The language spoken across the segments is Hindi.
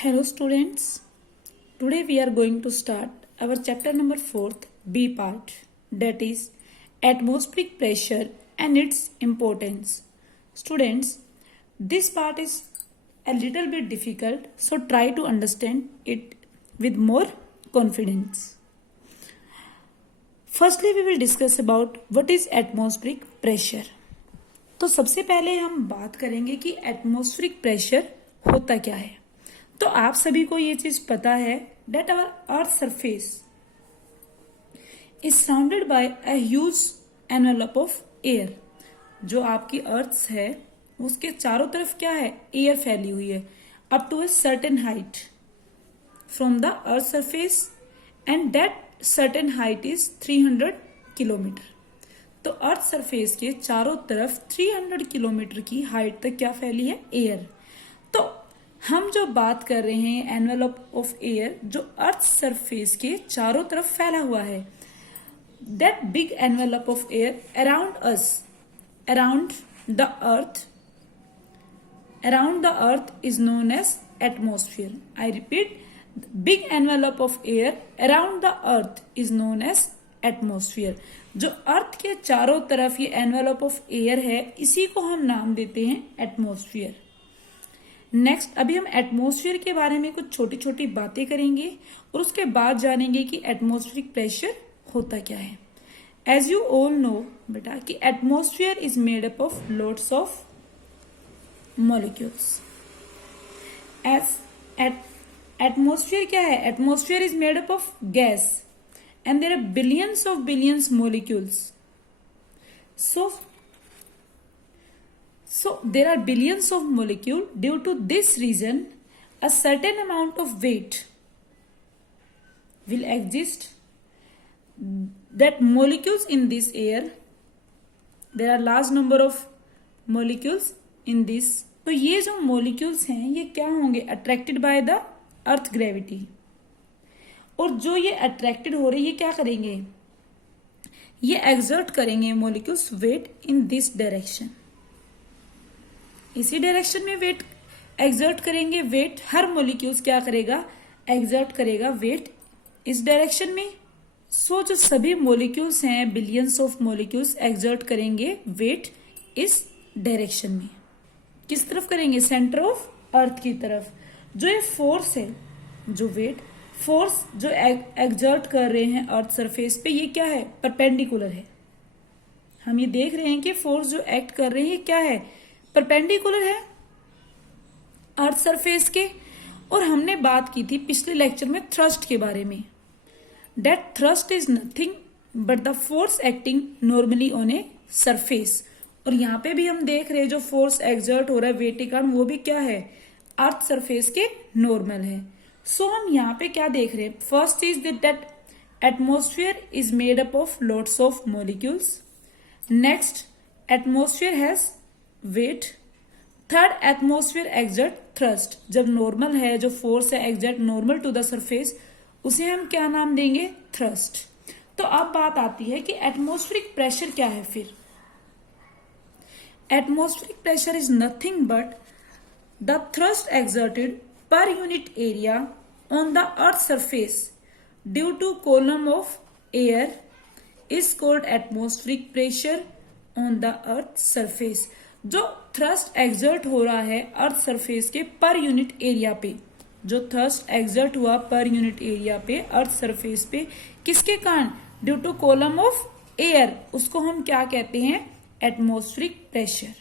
Hello students, today we are going to start our chapter number 4th B part, that is atmospheric pressure and its importance. Students, this part is a little bit difficult, so try to understand it with more confidence. Firstly we will discuss about what is atmospheric pressure. तो सबसे पहले हम बात करेंगे कि एटमॉस्फेरिक प्रेशर होता क्या है। तो आप सभी को ये चीज पता है that our earth surface is surrounded by a huge envelope of air। जो आपकी अर्थ है उसके चारों तरफ क्या है, एयर फैली हुई है up to a certain height from the earth surface and that certain height is 300 kilometre. तो अर्थ सरफेस के चारों तरफ 300 किलोमीटर की हाइट तक क्या फैली है, एयर। तो हम जो बात कर रहे हैं एनवेलप ऑफ एयर जो अर्थ सरफेस के चारों तरफ फैला हुआ है, that big envelope of air around us, around the earth is known as atmosphere. I repeat, big envelope of air around the earth is known as atmosphere. जो अर्थ के चारों तरफ ये एनवेलप ऑफ एयर है, इसी को हम नाम देते हैं एटमोस्फियर। नेक्स्ट, अभी हम एटमॉस्फेयर के बारे में कुछ छोटी छोटी बातें करेंगे और उसके बाद जानेंगे कि एटमॉस्फेरिक प्रेशर होता क्या है। एज यू ऑल नो बेटा कि atmosphere is made up of lots of molecules. Atmosphere क्या है, atmosphere is made up of gas and there are billions molecules. So there are billions of molecules. Due to this reason, a certain amount of weight will exist. That molecules in this air, there are large number of molecules in this. तो ये जो molecules हैं ये क्या होंगे, attracted by the earth gravity। और जो ये attracted हो रहे ये क्या करेंगे, ये exert करेंगे molecules weight in this direction। इसी डायरेक्शन में वेट एक्सर्ट करेंगे। वेट हर मॉलिक्यूल्स क्या करेगा, एक्सर्ट करेगा वेट इस डायरेक्शन में। सो जो सभी मॉलिक्यूल्स हैं, बिलियंस ऑफ मॉलिक्यूल्स एक्सर्ट करेंगे वेट इस डायरेक्शन में। किस तरफ करेंगे, सेंटर ऑफ अर्थ की तरफ। जो ये फोर्स है, जो वेट फोर्स जो एक्सर्ट कर रहे हैं अर्थ सरफेस पे, ये क्या है, परपेंडिकुलर है। हम ये देख रहे हैं कि फोर्स जो एक्ट कर रहे हैं ये क्या है, परपेंडिकुलर है अर्थ सरफेस के। और हमने बात की थी पिछले लेक्चर में थ्रस्ट के बारे में। That thrust is nothing but the force acting normally on a surface. और यहाँ पे भी हम देख रहे हैं जो फोर्स एक्सर्ट हो रहा है वेट के कारण, वो भी क्या है, अर्थ सरफेस के नॉर्मल है। सो हम यहाँ पे क्या देख रहे हैं, first is that atmosphere is made up of lots of molecules. Next, atmosphere has weight. Third, atmosphere exert thrust. जब नॉर्मल है, जो फोर्स है exert normal to the surface, उसे हम क्या नाम देंगे, थ्रस्ट। तो अब बात आती है कि एटमोस्फेरिक प्रेशर क्या है। फिर atmospheric pressure is nothing but the thrust exerted per unit area on the earth surface due to column of air is called atmospheric pressure on the earth surface. जो थ्रस्ट एक्सर्ट हो रहा है अर्थ सरफेस के पर यूनिट एरिया पे, जो थ्रस्ट एक्सर्ट हुआ पर यूनिट एरिया पे अर्थ सरफेस पे, किसके कारण, due to column of air, उसको हम क्या कहते हैं, atmospheric pressure.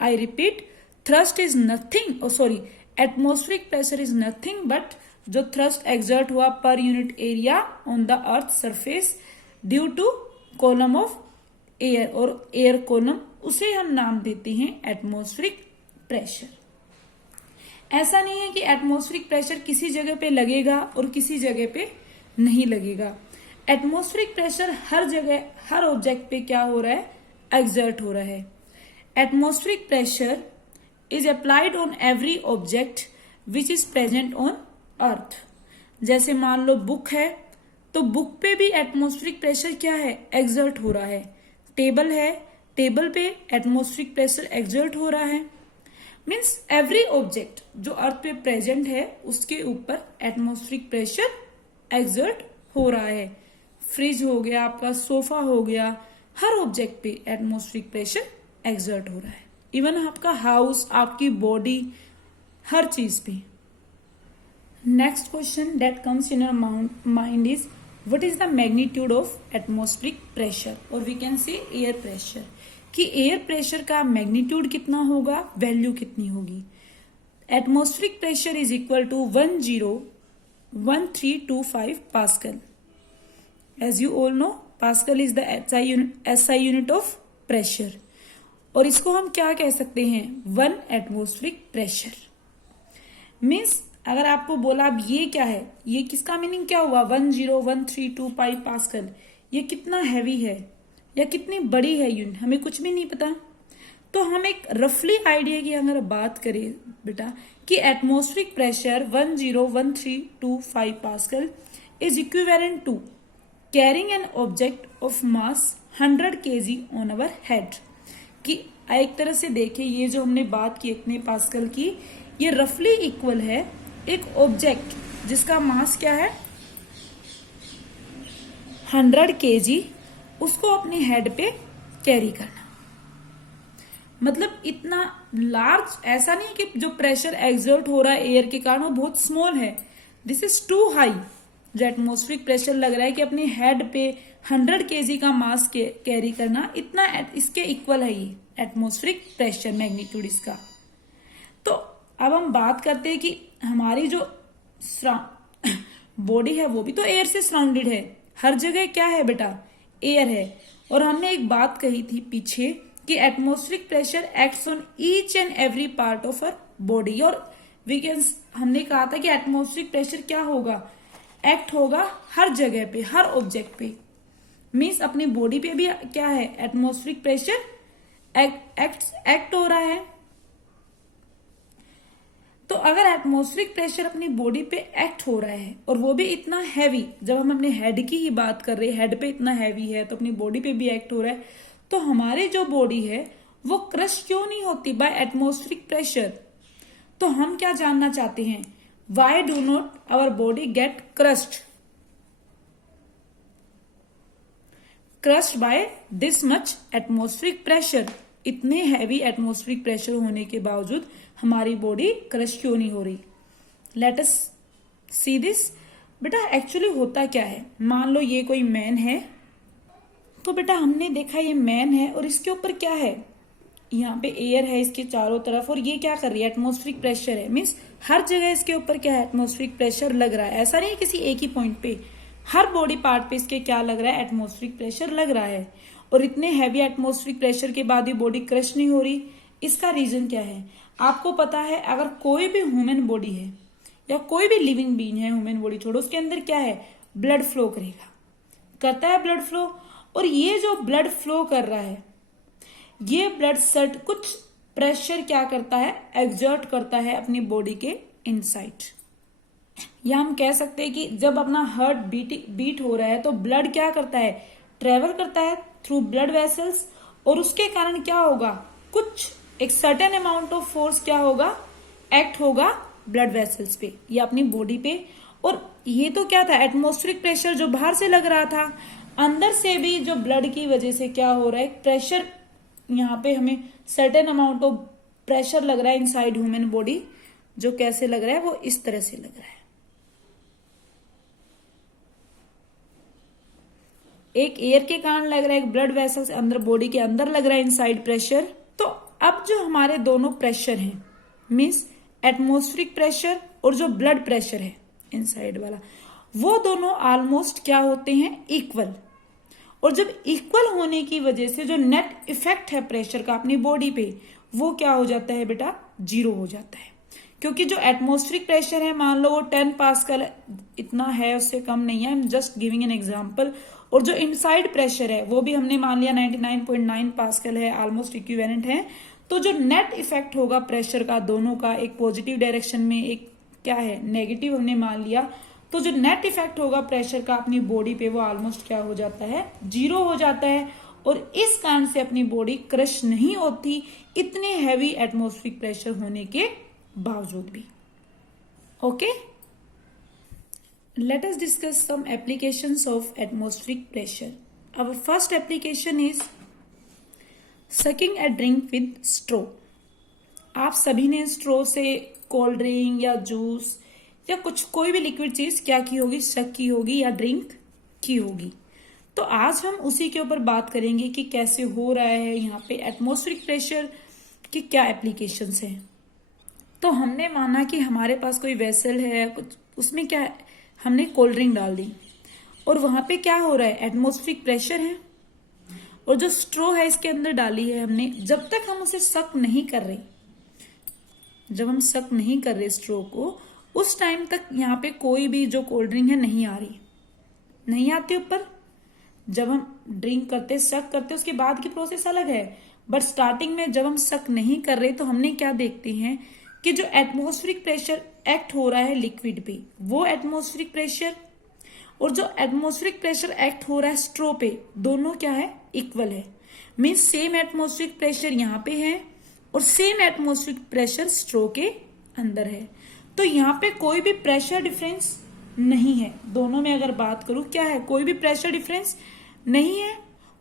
I repeat, thrust is nothing, sorry, atmospheric pressure is nothing but जो थ्रस्ट एक्सर्ट हुआ per unit area on the earth surface due to column of air, और एयर कॉलम उसे हम नाम देते हैं एटमॉस्फेरिक प्रेशर। ऐसा नहीं है कि एटमॉस्फेरिक प्रेशर किसी जगह पे लगेगा और किसी जगह पे नहीं लगेगा। एटमॉस्फेरिक प्रेशर हर जगह हर ऑब्जेक्ट पे क्या हो रहा है, एक्सर्ट हो रहा है। Atmospheric pressure is applied on every object which is present on earth. जैसे मान लो बुक है, तो बुक पे भी एटमॉस्फेरिक प्रेशर क्या है, एक्सर्ट हो रहा है। टेबल है, टेबल पे एटमॉस्फेरिक प्रेशर एक्सर्ट हो रहा है। मीन्स एवरी ऑब्जेक्ट जो अर्थ पे प्रेजेंट है उसके ऊपर एटमॉस्फेरिक प्रेशर एक्सर्ट हो रहा है। फ्रिज हो गया, आपका सोफा हो गया, हर ऑब्जेक्ट पे एटमॉस्फेरिक प्रेशर एक्सर्ट हो रहा है। इवन आपका हाउस, आपकी बॉडी, हर चीज पे। Next question that comes in your mind is what is the magnitude of atmospheric pressure, और we can say air pressure, कि एयर प्रेशर का मैग्नीट्यूड कितना होगा, वैल्यू कितनी होगी। Atmospheric pressure is equal to 101325 pascal. As you all know pascal is the SI unit of pressure, और इसको हम क्या कह सकते हैं, 1 एटमॉस्फेरिक प्रेशर। मीन्स अगर आपको बोला अब ये क्या है, ये किसका मीनिंग क्या हुआ, 101325 पास्कल, ये कितना हैवी है या कितनी बड़ी है यूनिट, हमें कुछ भी नहीं पता। तो हम एक रफली आइडिया की अगर बात करें बेटा कि atmospheric pressure 101325 pascal is equivalent to carrying an object of mass 100 kg on our head, कि एक तरह से देखें ये जो हमने बात की इतने पास्कल की, ये रफली इक्वल है एक ऑब्जेक्ट जिसका मास क्या है 100 kg, उसको अपने हेड पे कैरी करना। मतलब इतना लार्ज, ऐसा नहीं कि जो प्रेशर एक्सर्ट हो रहा है एयर के कारण वो बहुत स्मॉल है, दिस इज टू हाई। जो एटमॉस्फेरिक प्रेशर लग रहा है कि अपने हेड पे 100 kg का मास कैरी करना, इतना इसके इक्वल है ये एटमॉस्फेरिक प्रेशर मैग्नीट्यूड इसका। तो अब हम बात करते हैं कि हमारी जो बॉडी है वो भी तो एयर से सराउंडेड है, हर जगह क्या है बेटा, एयर है। और हमने एक बात कही थी पीछे कि atmospheric pressure acts on each and every part of our body, और हमने कहा था कि एटमॉस्फेरिक प्रेशर क्या होगा, एक्ट होगा हर जगह पे, हर ऑब्जेक्ट पे। मीन्स अपनी बॉडी पे भी क्या है, एटमॉस्फेरिक प्रेशर एक्ट हो रहा है। तो अगर एटमॉस्फेरिक प्रेशर अपनी बॉडी पे एक्ट हो रहा है और वो भी इतना हैवी, जब हम अपने हेड की ही बात कर रहे हैं, हेड पे इतना हैवी है तो अपनी बॉडी पे भी एक्ट हो रहा है, तो हमारी जो बॉडी है वो क्रश क्यों नहीं होती बाय एटमॉस्फेरिक प्रेशर। तो हम क्या जानना चाहते हैं, why do not our body get crushed by this much atmospheric pressure. इतने हैवी एटमॉस्फेरिक प्रेशर होने के बावजूद हमारी बॉडी क्रश क्यों नहीं हो रही। Let us see this. बेटा एक्चुअली होता क्या है, मान लो ये कोई मैन है, तो बेटा हमने देखा ये मैन है और इसके ऊपर क्या है, यहाँ पे एयर है इसके चारों तरफ, और ये क्या कर रही है, एटमॉस्फेरिक प्रेशर है। मीन्स हर जगह इसके ऊपर क्या है, एटमॉस्फेरिक प्रेशर लग रहा है। ऐसा नहीं किसी एक ही पॉइंट पे, हर बॉडी पार्ट पे इसके क्या लग रहा है, एटमॉस्फेरिक प्रेशर लग रहा है। और इतने हैवी एटमॉस्फेरिक प्रेशर के बाद भी बॉडी क्रश नहीं हो रही, इसका रीजन क्या है आपको पता है। अगर कोई भी ह्यूमन बॉडी है या कोई भी लिविंग बीइंग है, ह्यूमन बॉडी छोड़ो, उसके अंदर क्या है, ब्लड फ्लो करेगा, करता है ब्लड फ्लो। और ये जो ब्लड फ्लो कर रहा है, ये ब्लड सर्ट कुछ प्रेशर क्या करता है, एक्सर्ट करता है अपनी बॉडी के इनसाइड। या हम कह सकते हैं कि जब अपना हार्ट बीट हो रहा है तो ब्लड क्या करता है, ट्रेवल करता है थ्रू ब्लड वेसल्स, और उसके कारण क्या होगा, कुछ एक सर्टेन अमाउंट ऑफ फोर्स क्या होगा, एक्ट होगा ब्लड वेसल्स पे या अपनी बॉडी पे। और ये तो क्या था, एटमॉस्फेरिक प्रेशर जो बाहर से लग रहा था, अंदर से भी जो ब्लड की वजह से क्या हो रहा है, प्रेशर यहाँ पे हमें सर्टेन अमाउंट ऑफ प्रेशर लग रहा है इनसाइड ह्यूमन बॉडी, जो कैसे लग रहा है, वो इस तरह से लग रहा है। एक एयर के कारण लग रहा है, एक ब्लड वेसल से अंदर बॉडी के अंदर लग रहा है इनसाइड प्रेशर। तो अब जो हमारे दोनों प्रेशर हैं, मीन्स एटमॉस्फेरिक प्रेशर और जो ब्लड प्रेशर है इनसाइड वाला, वो दोनों ऑलमोस्ट क्या होते हैं, इक्वल। और जब इक्वल होने की वजह से जो नेट इफेक्ट है प्रेशर का अपनी बॉडी पे, वो क्या हो जाता है बेटा, 0 हो जाता है। क्योंकि जो एटमॉस्फेरिक प्रेशर है, मान लो वो 10 पास्कल इतना है, उससे कम नहीं है, I am just giving an example. और जो इनसाइड प्रेशर है वो भी हमने मान लिया 99.9 पास्कल है, ऑलमोस्ट इक्विवेलेंट है। तो जो नेट इफेक्ट होगा प्रेशर का दोनों का, एक पॉजिटिव डायरेक्शन में, एक क्या है नेगेटिव हमने मान लिया, तो जो नेट इफेक्ट होगा प्रेशर का अपनी बॉडी पे, वो ऑलमोस्ट क्या हो जाता है, 0 हो जाता है। और इस कारण से अपनी बॉडी क्रश नहीं होती इतने हैवी एटमॉस्फेरिक प्रेशर होने के बावजूद भी। Okay, let us discuss some applications of atmospheric pressure. Our first application is sucking a drink with straw. आप सभी ने स्ट्रो से कोल्ड ड्रिंक या जूस या कुछ कोई भी लिक्विड चीज क्या की होगी, सक की होगी या ड्रिंक की होगी। तो आज हम उसी के ऊपर बात करेंगे कि कैसे हो रहा है यहाँ पे एटमॉस्फेरिक प्रेशर की क्या एप्लीकेशंस हैं। तो हमने माना कि हमारे पास कोई वेसल है, कुछ उसमें क्या है, हमने कोल्ड ड्रिंक डाल दी और वहां पे क्या हो रहा है, एटमॉस्फेरिक प्रेशर है, और जो स्ट्रो है इसके अंदर डाली है हमने, जब तक हम उसे सक नहीं कर रहे, जब हम सक नहीं कर रहे स्ट्रो को, उस टाइम तक यहाँ पे कोई भी जो कोल्ड ड्रिंक है नहीं आ रही, नहीं आती ऊपर। जब हम ड्रिंक करते, सक करते, उसके बाद की प्रोसेस अलग है, बट स्टार्टिंग में जब हम सक नहीं कर रहे तो हमने क्या देखते हैं कि जो एटमॉस्फेरिक प्रेशर एक्ट हो रहा है लिक्विड पे, वो एटमॉस्फेरिक प्रेशर और जो एटमॉस्फेरिक प्रेशर एक्ट हो रहा है स्ट्रो पे, दोनों क्या है, इक्वल है। मीन्स सेम एटमॉस्फेरिक प्रेशर यहाँ पे है और सेम एटमॉस्फेरिक प्रेशर स्ट्रो के अंदर है। तो यहाँ पे कोई भी प्रेशर डिफरेंस नहीं है, दोनों में अगर बात करूं क्या है, कोई भी प्रेशर डिफरेंस नहीं है।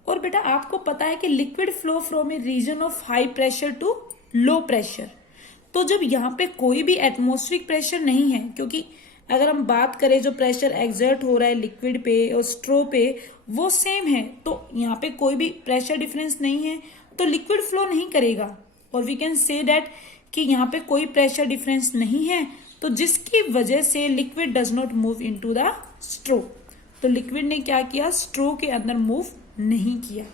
और बेटा आपको पता है कि liquid flow from a region of high pressure to low pressure. तो जब यहाँ पे कोई भी एटमॉस्फेरिक प्रेशर नहीं है, क्योंकि अगर हम बात करें जो प्रेशर एक्सर्ट हो रहा है लिक्विड पे और स्ट्रो पे वो सेम है, तो यहाँ पे कोई भी प्रेशर डिफरेंस नहीं है तो लिक्विड फ्लो नहीं करेगा। और वी कैन से दैट कि यहाँ पे कोई प्रेशर डिफरेंस नहीं है, तो जिसकी वजह से liquid does not move into the straw. तो लिक्विड ने क्या किया, स्ट्रो के अंदर मूव नहीं किया।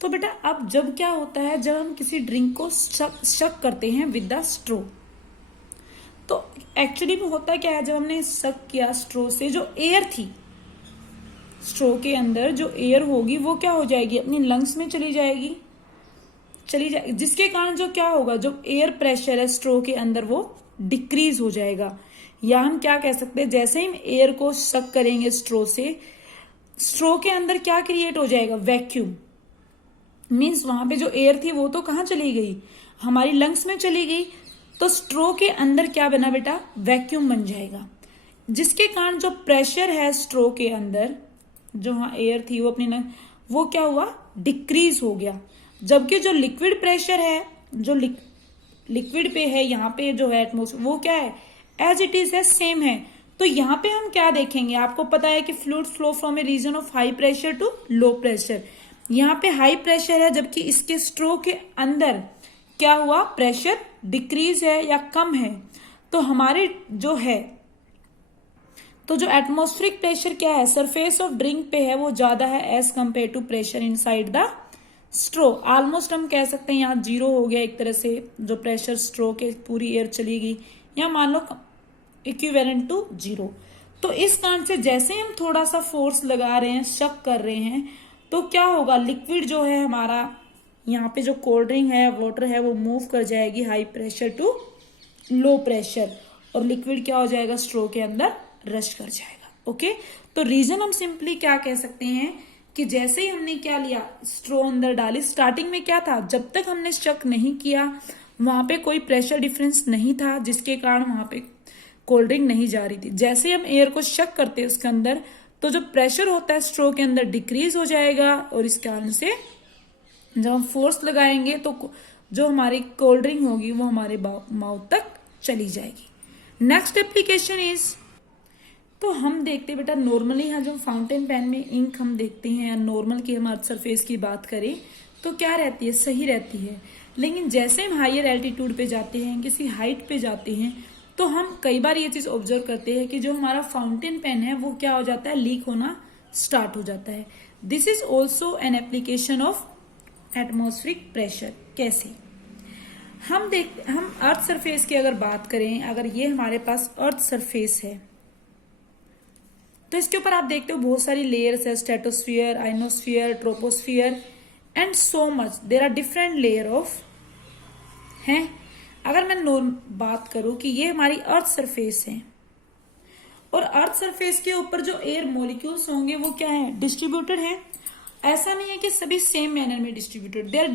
तो बेटा अब जब क्या होता है, जब हम किसी ड्रिंक को शक करते हैं विद द स्ट्रो, तो एक्चुअली में होता क्या है, जब हमने शक किया स्ट्रो से, जो एयर थी स्ट्रो के अंदर, जो एयर होगी वो क्या हो जाएगी, अपनी लंग्स में चली जाएगी, जिसके कारण जो क्या होगा, जो एयर प्रेशर है स्ट्रो के अंदर वो डिक्रीज हो जाएगा। या हम क्या कह सकते हैं, जैसे ही हम एयर को शक करेंगे स्ट्रो से, स्ट्रो के अंदर क्या क्रिएट हो जाएगा, वैक्यूम। मीन्स वहां पे जो एयर थी वो तो कहाँ चली गई, हमारी लंग्स में चली गई। तो स्ट्रो के अंदर क्या बना बेटा, वैक्यूम बन जाएगा, जिसके कारण जो प्रेशर है स्ट्रो के अंदर, जो वहां एयर थी वो अपनी वो क्या हुआ, डिक्रीज हो गया। जबकि जो लिक्विड प्रेशर है, जो लिक्विड पे है, यहाँ पे जो है एटमॉस्फेयर, वो क्या है, एज इट इज है, सेम है। तो यहाँ पे हम क्या देखेंगे, आपको पता है कि fluid flow from a region of high pressure to low pressure. यहाँ पे हाई प्रेशर है, जबकि इसके स्ट्रो के अंदर क्या हुआ, प्रेशर डिक्रीज है या कम है। तो हमारे जो है, तो जो एटमॉस्फेरिक प्रेशर क्या है, सरफेस ऑफ ड्रिंक पे है, वो ज्यादा है as compare to pressure inside the straw. Almost हम कह सकते हैं यहाँ जीरो हो गया एक तरह से, जो प्रेशर स्ट्रो के पूरी एयर चली गई, या मान लो इक्विवेलेंट टू जीरो। तो इस कारण से जैसे हम थोड़ा सा फोर्स लगा रहे हैं, शक कर रहे हैं, तो क्या होगा, लिक्विड जो है हमारा, यहाँ पे जो कोल्ड ड्रिंक है, वाटर है, वो मूव कर जाएगी high pressure to low pressure, और लिक्विड क्या हो जाएगा, स्ट्रो के अंदर रश कर जाएगा। ओके, तो रीजन हम सिंपली क्या कह सकते हैं कि जैसे ही हमने क्या लिया, स्ट्रो अंदर डाली, स्टार्टिंग में क्या था, जब तक हमने शक नहीं किया वहां पे कोई प्रेशर डिफरेंस नहीं था, जिसके कारण वहां पे कोल्ड ड्रिंक नहीं जा रही थी। जैसे ही हम एयर को शक करते हैं उसके अंदर, तो जो प्रेशर होता है स्ट्रो के अंदर डिक्रीज हो जाएगा, और इस कारण से जब हम फोर्स लगाएंगे तो जो हमारी कोल्ड ड्रिंक होगी वो हमारे माउथ तक चली जाएगी। नेक्स्ट एप्लीकेशन इज, तो हम देखते हैं बेटा नॉर्मली यहाँ जो फाउंटेन पेन में इंक हम देखते हैं, या नॉर्मल की हम अर्थ सरफेस की बात करें तो क्या रहती है, सही रहती है। लेकिन जैसे हम हायर एल्टीट्यूड पे जाते हैं, किसी हाइट पे जाते हैं, तो हम कई बार ये चीज ऑब्जर्व करते हैं कि जो हमारा फाउंटेन पेन है वो क्या हो जाता है, लीक होना स्टार्ट हो जाता है। This is also an application of atmospheric pressure. कैसे, हम अर्थ सरफेस की अगर बात करें, अगर ये हमारे पास अर्थ सरफेस है, तो इसके ऊपर आप देखते हो बहुत सारी लेयर्स है, stratosphere, ionosphere, troposphere and so much, there are different layer of हैं। अगर मैं बात करूं कि ये हमारी अर्थ सरफेस है, और अर्थ सरफेस के ऊपर जो एयर मॉलिक्यूल्स होंगे वो क्या है, डिस्ट्रीब्यूटेड है। ऐसा नहीं है कि सभी सेम मैनर में distributed, they are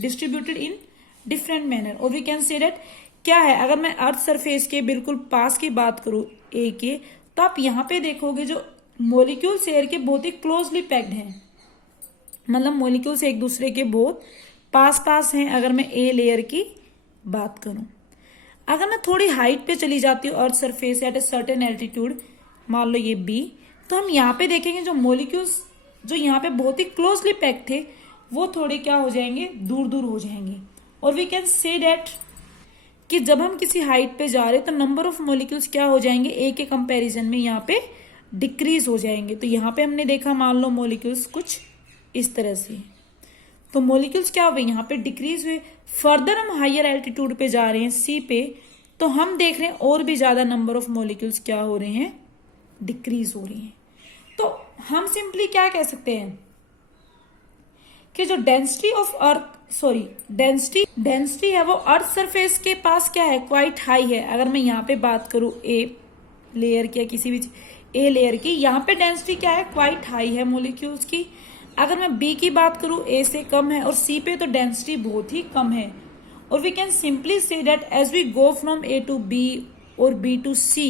distributed in different manner. और वी कैन से दैट क्या है, अगर मैं अर्थ सरफेस के बिल्कुल पास की बात करूं ए के, तो आप यहां पे देखोगे जो मॉलिक्यूल्स एयर के बहुत ही क्लोजली पैक्ड हैं, मतलब मॉलिक्यूल्स एक दूसरे के बहुत पास पास हैं। अगर मैं ए लेयर की बात करूं, अगर मैं थोड़ी हाइट पे चली जाती हूँ earth surface at a certain altitude, मान लो ये बी, तो हम यहाँ पे देखेंगे जो मॉलिक्यूल्स जो यहाँ पे बहुत ही क्लोजली पैक्ड थे वो थोड़े क्या हो जाएंगे, दूर दूर हो जाएंगे। और वी कैन से दैट कि जब हम किसी हाइट पे जा रहे हैं तो नंबर ऑफ मॉलिक्यूल्स क्या हो जाएंगे, ए के कंपैरिजन में यहाँ पे डिक्रीज हो जाएंगे। तो यहाँ पे हमने देखा, मान लो मॉलिक्यूल्स कुछ इस तरह से, तो मॉलिक्यूल्स क्या हुए, यहाँ पे डिक्रीज हुए। फर्दर हम हायर एल्टीट्यूड पे जा रहे हैं सी पे, तो हम देख रहे हैं और भी ज्यादा नंबर ऑफ मॉलिक्यूल्स क्या हो रहे हैं, डिक्रीज हो रही हैं। तो हम सिंपली क्या कह सकते हैं कि जो डेंसिटी ऑफ अर्थ डेंसिटी है वो अर्थ सरफेस के पास क्या है, क्वाइट हाई है। अगर मैं यहाँ पे बात करूं ए लेयर की या किसी भी ए लेयर की, यहाँ पे डेंसिटी क्या है, क्वाइट हाई है मॉलिक्यूल्स की। अगर मैं बी की बात करूं ए से कम है, और सी पे तो डेंसिटी बहुत ही कम है। और we can simply say that as we go from A to B और B to C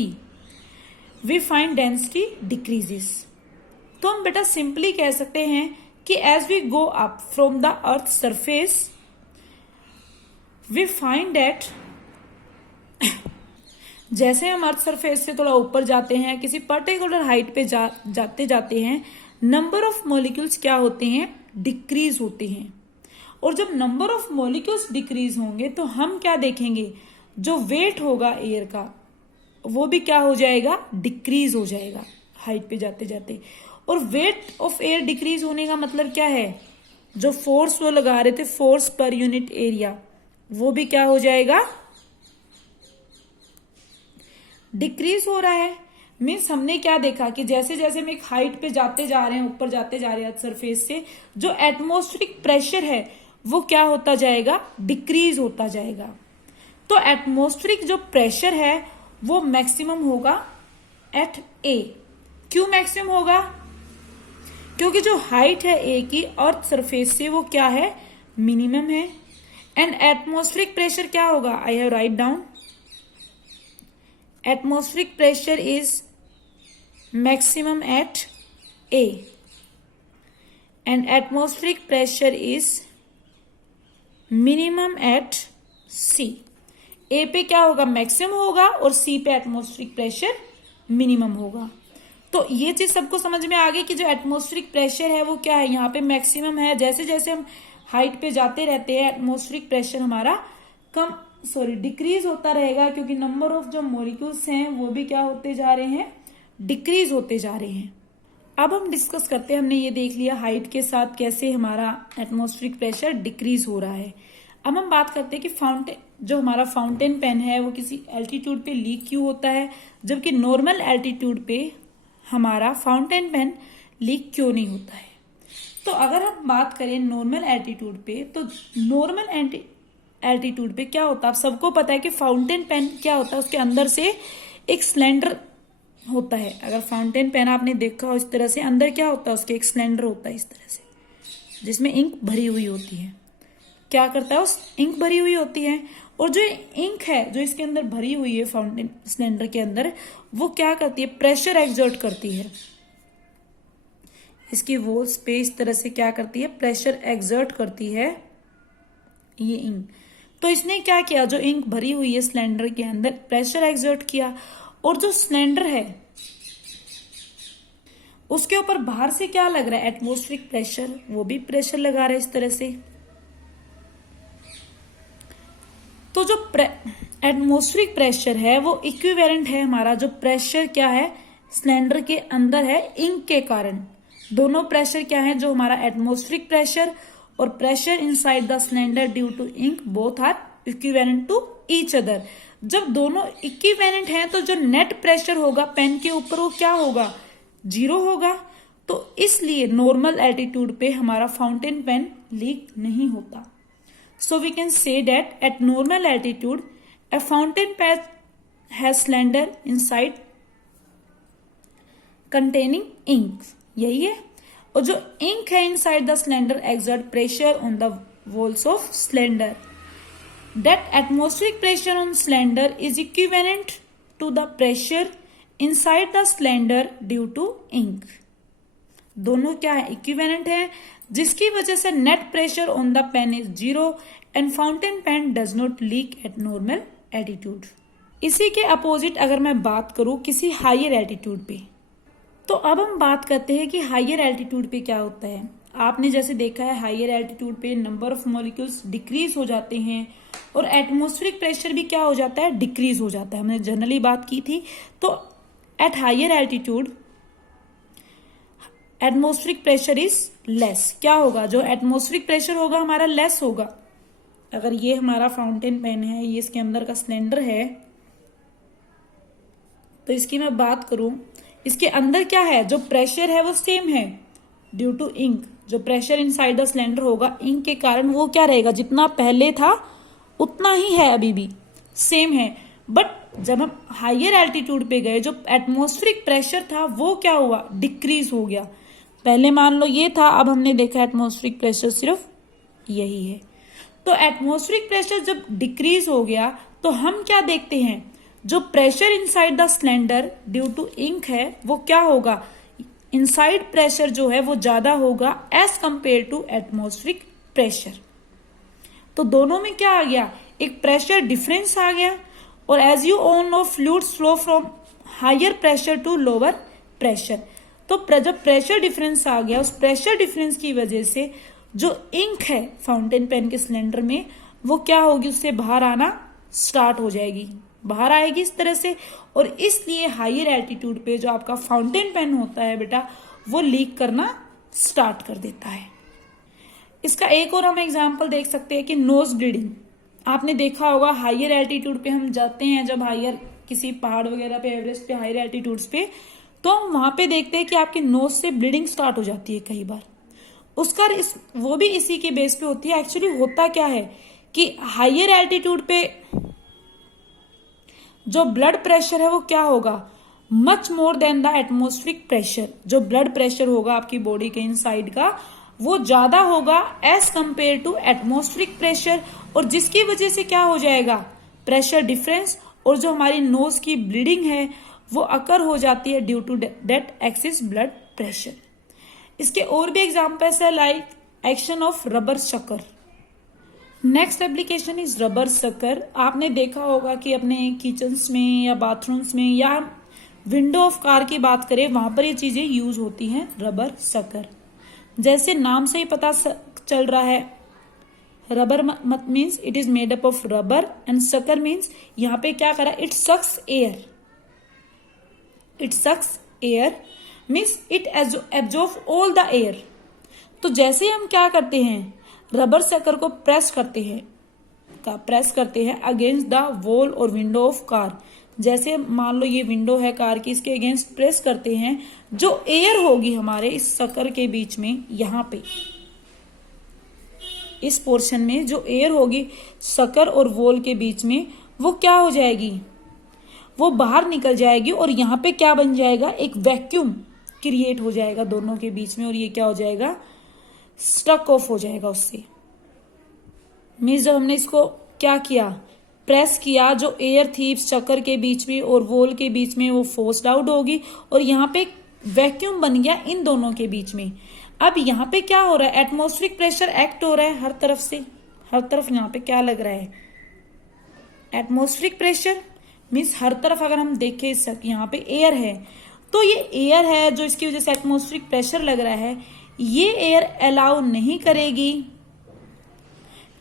we find density decreases. तो हम बेटा सिंपली कह सकते हैं कि as we go up from the earth surface we find that जैसे हम अर्थ सरफेस से थोड़ा ऊपर जाते हैं, किसी पर्टिकुलर हाइट पे जाते जाते हैं, नंबर ऑफ मॉलिक्यूल्स क्या होते हैं, डिक्रीज होते हैं। और जब नंबर ऑफ मॉलिक्यूल्स डिक्रीज होंगे तो हम क्या देखेंगे, जो वेट होगा एयर का वो भी क्या हो जाएगा, डिक्रीज हो जाएगा हाइट पे जाते जाते। और वेट ऑफ एयर डिक्रीज होने का मतलब क्या है, जो फोर्स वो लगा रहे थे, फोर्स पर यूनिट एरिया, वो भी क्या हो जाएगा, डिक्रीज हो रहा है। मीन्स हमने क्या देखा कि जैसे जैसे हम एक हाइट पे जाते जा रहे हैं, ऊपर जाते जा रहे हैं सरफेस से, जो एटमॉस्फेरिक प्रेशर है वो क्या होता जाएगा, डिक्रीज होता जाएगा। तो एटमॉस्फेरिक जो प्रेशर है वो मैक्सिमम होगा एट ए। क्यों मैक्सिमम होगा, क्योंकि जो हाइट है ए की अर्थ सरफेस से वो क्या है, मिनिमम है। एंड एटमॉस्फेरिक प्रेशर क्या होगा, I have write down, atmospheric pressure is maximum at A and atmospheric pressure is minimum at C। A पे क्या होगा, मैक्सिमम होगा, और C पे एटमॉस्फेरिक प्रेशर मिनिमम होगा। तो ये चीज सबको समझ में आ गई कि जो एटमॉस्फेरिक प्रेशर है वो क्या है, यहाँ पे मैक्सिमम है। जैसे जैसे हम हाइट पे जाते रहते हैं एटमॉस्फेरिक प्रेशर हमारा डिक्रीज होता रहेगा, क्योंकि नंबर ऑफ जो मॉलिक्यूल्स हैं वो भी क्या होते जा रहे हैं, डिक्रीज होते जा रहे हैं। अब हम डिस्कस करते हैं, हमने ये देख लिया हाइट के साथ कैसे हमारा एटमॉस्फेरिक प्रेशर डिक्रीज हो रहा है। अब हम बात करते हैं कि जो हमारा फाउंटेन पेन है वो किसी एल्टीट्यूड पे लीक क्यों होता है, जबकि नॉर्मल एल्टीट्यूड पे हमारा फाउंटेन पेन लीक क्यों नहीं होता है। तो अगर हम बात करें नॉर्मल एल्टीट्यूड पे, तो नॉर्मल एल्टीट्यूड पे क्या होता है, आप सबको पता है कि फाउंटेन पेन क्या होता है, उसके अंदर से एक सिलेंडर होता है। अगर फाउंटेन पेन आपने देखा हो इस तरह से, अंदर क्या होता है, उसके एक सिलेंडर होता है इस तरह से, जिसमें इंक भरी हुई होती है। क्या करता है, उस इंक भरी हुई होती है, और जो इंक है जो इसके अंदर भरी हुई है फाउंटेन सिलेंडर के अंदर, वो क्या करती है, प्रेशर एक्सर्ट करती है। इसकी वॉल्स पे इस तरह से क्या करती है, प्रेशर एक्सर्ट करती है ये इंक। तो इसने क्या किया, जो इंक भरी हुई है सिलेंडर के अंदर, प्रेशर एक्सर्ट किया, और जो सिलेंडर है उसके ऊपर बाहर से क्या लग रहा है, एटमॉस्फेरिक प्रेशर, वो भी प्रेशर लगा रहा है इस तरह से। तो जो एटमॉस्फेरिक प्रेशर है वो इक्विवेलेंट है हमारा जो प्रेशर क्या है सिलेंडर के अंदर है इंक के कारण। दोनों प्रेशर क्या है, जो हमारा एटमॉस्फेरिक प्रेशर और pressure inside the cylinder due to ink, both are equivalent to each other. जब दोनों इक्विवेलेंट हैं तो जो नेट प्रेशर होगा पेन के ऊपर वो क्या होगा, जीरो होगा। तो इसलिए नॉर्मल एल्टीट्यूड पे हमारा फाउंटेन पेन लीक नहीं होता। So we can say that at normal altitude a fountain pen has cylinder inside containing ink, यही है। और जो इंक है inside the cylinder exert pressure on the walls of cylinder. That atmospheric pressure on cylinder is equivalent to the pressure inside the cylinder due to ink. दोनों क्या है, इक्विवेलेंट है, जिसकी वजह से net pressure on the pen is 0 and fountain pen does not leak eight normal attitude. इसी के अपोजिट अगर मैं बात करूं किसी हायर एल्टीट्यूड पे, तो अब हम बात करते हैं कि हायर एल्टीट्यूड पे क्या होता है। आपने जैसे देखा है हायर एल्टीट्यूड पे नंबर ऑफ मॉलिक्यूल्स डिक्रीज हो जाते हैं और एटमॉस्फेरिक प्रेशर भी क्या हो जाता है, डिक्रीज हो जाता है। हमने जनरली बात की थी। तो at higher altitude atmospheric pressure is less. क्या होगा, जो एटमॉस्फेरिक प्रेशर होगा हमारा लेस होगा। अगर ये हमारा फाउंटेन पेन है, ये इसके अंदर का सिलेंडर है, तो इसकी मैं बात करूं, इसके अंदर क्या है, जो प्रेशर है वो सेम है ड्यू टू इंक। जो प्रेशर इनसाइड द सिलेंडर होगा इंक के कारण वो क्या रहेगा, जितना पहले था उतना ही है, अभी भी सेम है। बट जब हम हायर एल्टीट्यूड पे गए, जो एटमॉस्फेरिक प्रेशर था वो क्या हुआ, डिक्रीज हो गया। पहले मान लो ये था, अब हमने देखा एटमॉस्फेरिक प्रेशर सिर्फ यही है। तो एटमॉस्फेरिक प्रेशर जब डिक्रीज हो गया तो हम क्या देखते हैं, जो pressure inside the cylinder due to ink है वो क्या होगा, इनसाइड प्रेशर जो है वो ज्यादा होगा as compare to atmospheric pressure. तो दोनों में क्या आ गया, एक प्रेशर डिफरेंस आ गया। और as you all know fluids flow from higher pressure to lower pressure. तो जब प्रेशर डिफरेंस आ गया, उस प्रेशर डिफरेंस की वजह से जो इंक है फाउंटेन पेन के सिलेंडर में वो क्या होगी, उससे बाहर आना स्टार्ट हो जाएगी, बाहर आएगी इस तरह से। और इसलिए हायर एल्टीट्यूड पे जो आपका फाउंटेन पेन होता है बेटा, वो लीक करना स्टार्ट कर देता है। इसका एक और हम एग्जांपल देख सकते हैं कि नोज ब्लीडिंग। आपने देखा होगा हायर एल्टीट्यूड पे हम जाते हैं, जब हायर किसी पहाड़ वगैरह पे, एवरेस्ट पे, हायर एल्टीट्यूड्स पे, तो हम वहां पे देखते हैं कि आपकी नोज से ब्लीडिंग स्टार्ट हो जाती है कई बार। उसका वो भी इसी के बेस पे होती है। एक्चुअली होता क्या है कि हायर एल्टीट्यूड पे जो ब्लड प्रेशर है वो क्या होगा, much more than the atmospheric pressure. जो ब्लड प्रेशर होगा आपकी बॉडी के इनसाइड का वो ज्यादा होगा as compare to atmospheric pressure, और जिसकी वजह से क्या हो जाएगा, प्रेशर डिफरेंस, और जो हमारी नोज की ब्लीडिंग है वो अकर हो जाती है due to that excess blood pressure. इसके और भी एग्जाम्पल्स है, like action of rubber sucker. Next application is rubber sucker. आपने देखा होगा कि अपने किचन्स में या बाथरूम्स में या विंडो ऑफ कार की बात करें, वहां पर ये चीजें यूज होती हैं, रबर शकर। जैसे नाम से ही पता चल रहा है, rubber means it is made up of rubber and sucker means यहाँ पे क्या करा, it sucks air. It sucks air means it absorb all the air. तो जैसे हम क्या करते हैं, रबर शकर को प्रेस करते हैं अगेंस्ट द वॉल और विंडो ऑफ कार। जैसे मान लो ये विंडो है कार की, इसके अगेंस्ट प्रेस करते हैं, जो एयर होगी हमारे इस शकर के बीच में, यहाँ पे इस पोर्शन में जो एयर होगी शकर और वॉल के बीच में, वो क्या हो जाएगी, वो बाहर निकल जाएगी और यहाँ पे क्या बन जाएगा, एक वैक्यूम क्रिएट हो जाएगा दोनों के बीच में, और ये क्या हो जाएगा, स्टक ऑफ हो जाएगा उससे। मीन्स जब हमने इसको क्या किया, प्रेस किया, जो एयर थी शकर के बीच में और वॉल के बीच में वो फोर्स्ड आउट होगी और यहाँ पे वैक्यूम बन गया इन दोनों के बीच में। अब यहाँ पे क्या हो रहा है, एटमॉस्फेरिक प्रेशर एक्ट हो रहा है हर तरफ से, हर तरफ यहाँ पे क्या लग रहा है, एटमॉस्फेरिक प्रेशर। मीन्स हर तरफ अगर हम देखें यहाँ पे एयर है, तो ये एयर है जो इसकी वजह से एटमॉस्फेरिक प्रेशर लग रहा है, ये एयर अलाउ नहीं करेगी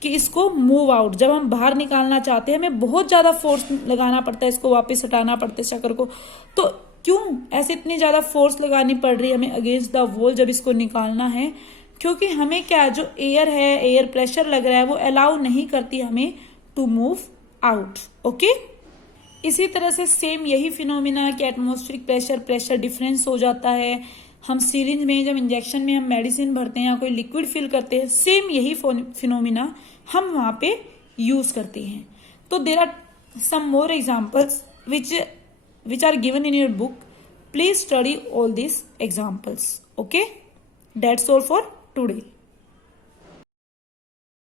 कि इसको मूव आउट। जब हम बाहर निकालना चाहते हैं हमें बहुत ज्यादा फोर्स लगाना पड़ता है, इसको वापस हटाना पड़ता है शकर को। तो क्यों ऐसे इतनी ज्यादा फोर्स लगानी पड़ रही है हमें अगेंस्ट द वॉल जब इसको निकालना है, क्योंकि हमें क्या, जो एयर है, एयर प्रेशर लग रहा है, वो अलाउ नहीं करती हमें टू मूव आउट। ओके, इसी तरह से सेम यही फिनोमिना कि एटमॉस्फेरिक प्रेशर डिफरेंस हो जाता है। हम सीरिंज में जब इंजेक्शन में हम मेडिसिन भरते हैं या कोई लिक्विड फिल करते हैं, सेम यही फिनोमिना हम वहां पे यूज करते हैं। तो there are some more examples which are given in your book. Please study all these examples. Okay. That's all for today.